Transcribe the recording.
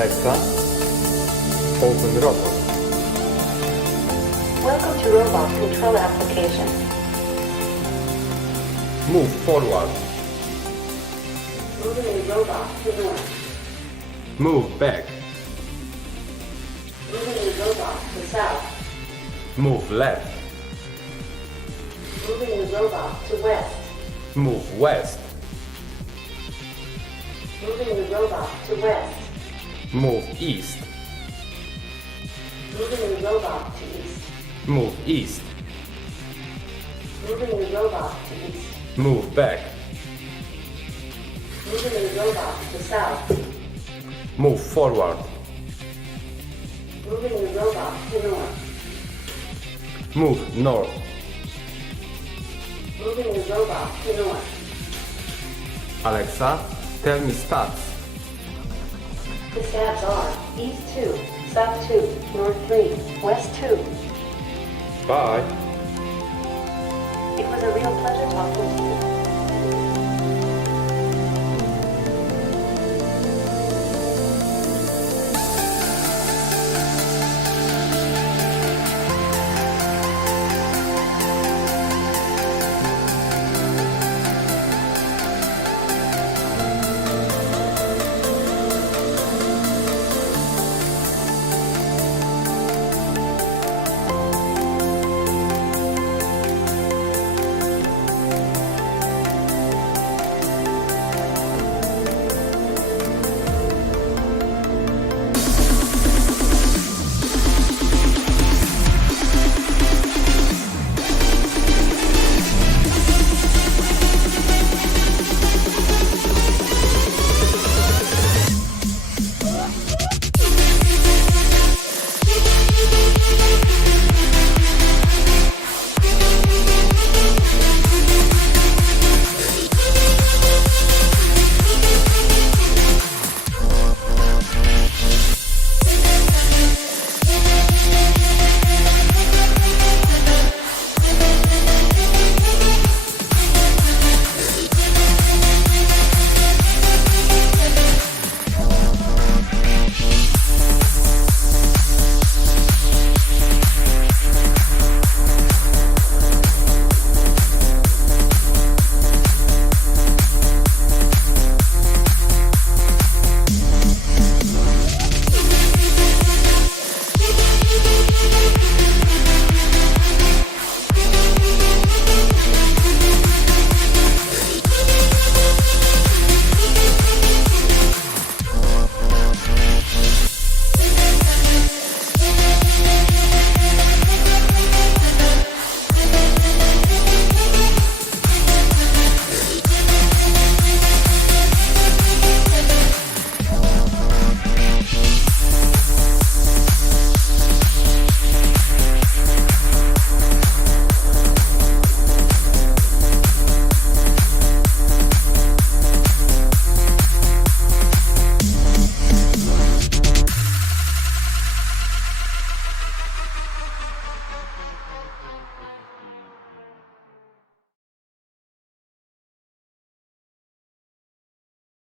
Alexa, open robot. Welcome to Robot Control Application. Move forward. Moving the robot to north. Move back. Moving the robot to south. Move left. Moving the robot to west. Move west. Moving the robot to west. Move east. Moving the robot to east. Move east. Moving the robot to east. Move back. Moving the robot to south. Move forward. Moving the robot to north. Move north. Moving the robot to north. Alexa, tell me stats. The stats are east 2, south 2, north 3, west 2. Bye. It was a real pleasure talking to you.